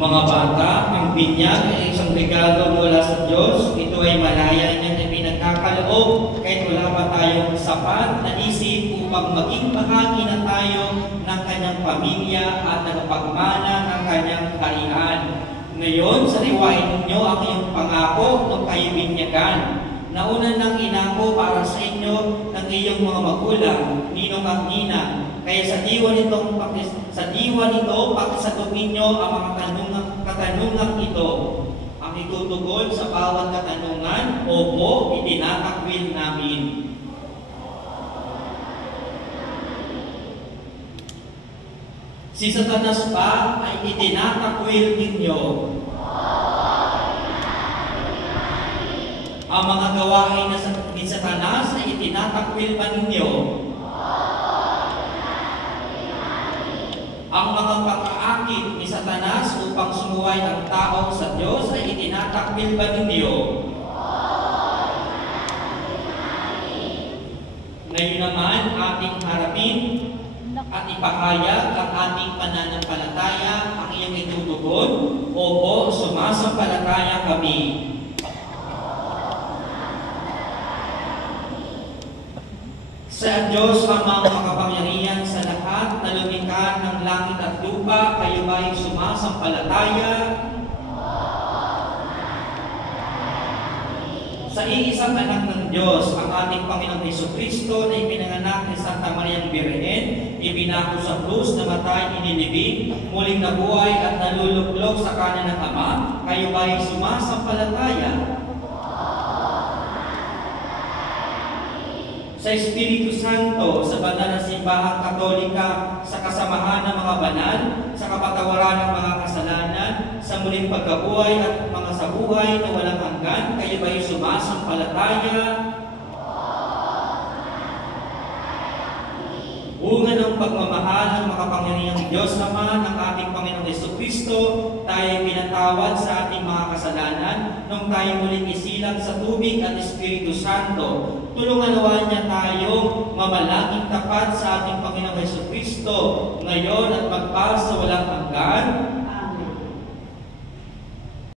Mga bata, ang binyag ay isang regalo mula sa Diyos. Ito ay malaya niya na pinagkakaloob kahit wala pa tayong sapat na isip upang maging bahagi na tayo ng kanyang pamilya at nagpagmana ng kanyang harian. Ngayon, sariwain ninyo ang iyong pangako ng kayo binyagan. Nauna nang inako para sa inyo ng iyong mga magulang, ninong at ninang. Kaya sa diwa nito, pakisagot ninyo ang mga katanungang ito. Ang itutugon sa bawat katanungan, opo, itinatakwil namin. Si Satanas ba ay itinatakwil ninyo? Ang mga gawain ni Satanas ay itinatakwil ba ninyo? Ang mga pag-aakit ni Satanas upang sumuway ang tao sa Diyos ay itinatakwil ba ninyo? Ngayon naman, ating harapin at ipahayag ang ating pananampalataya. Ang iyong itutugon, opo, sumasampalataya kami. Sa Diyos Amang makapangyarihan sa lahat na lumikha ng langit at lupa, kayo ba'y sumasampalataya? Sa iisang anak ng Diyos, ang ating Panginoong Jesucristo na ipinanganak ni Santa Mariang Birhen, ibinako sa krus, namatay, inilibing, muling nabuhay at naluluklok sa kanan ng Ama, kayo ba'y sumasampalataya? Sa Espiritu Santo, sa banal na simbahang Katolika, sa kasamahan ng mga banal, sa kapatawaran ng mga kasalanan, sa muling pagkabuhay at mga sa buhay na walang hanggan, kayo ba'y sumasampalataya? Bunga ng pagmamahal ng makapangyarihang Diyos Ama ng ating Panginoong Jesucristo, tayo ay pinatawad sa ating mga kasalanan nung tayo muling isilang sa tubig at Espiritu Santo. Tulungan nawa niya tayong mamalangin tapat sa ating Panginoong Jesucristo ngayon at magpa sa walang hanggan.